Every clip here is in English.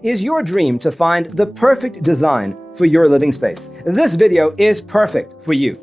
Is your dream to find the perfect design for your living space? This video is perfect for you.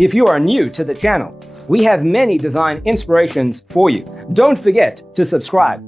If you are new to the channel, we have many design inspirations for you. Don't forget to subscribe.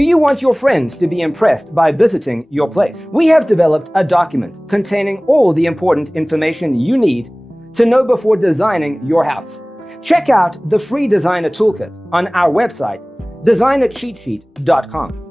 Do you want your friends to be impressed by visiting your place? We have developed a document containing all the important information you need to know before designing your house. Check out the free designer toolkit on our website, designercheatsheet.com.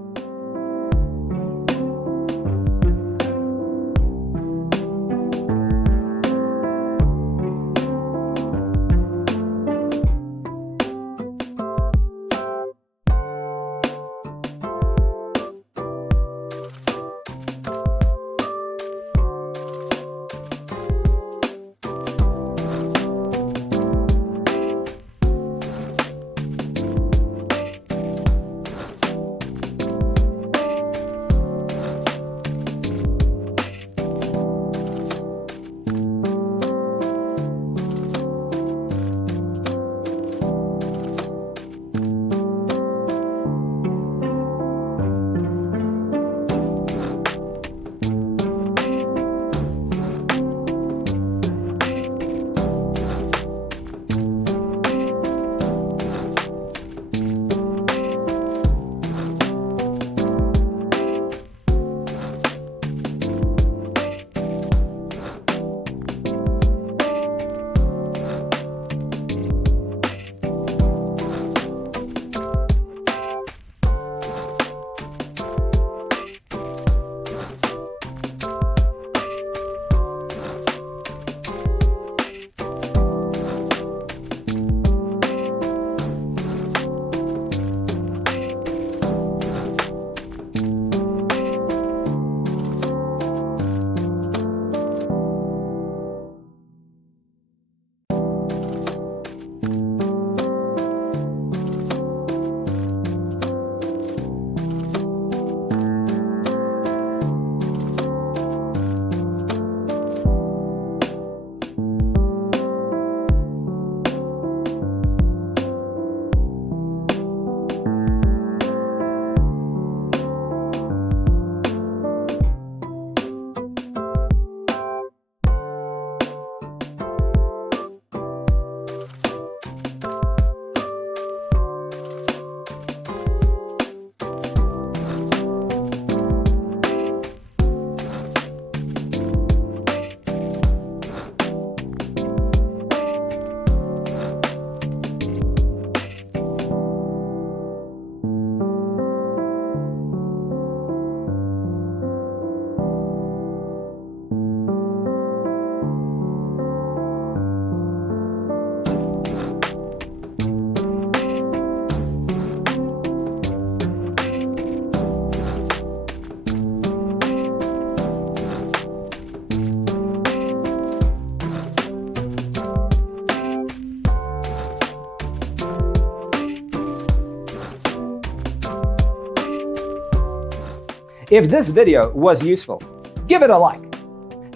If this video was useful, give it a like.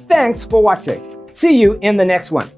Thanks for watching. See you in the next one.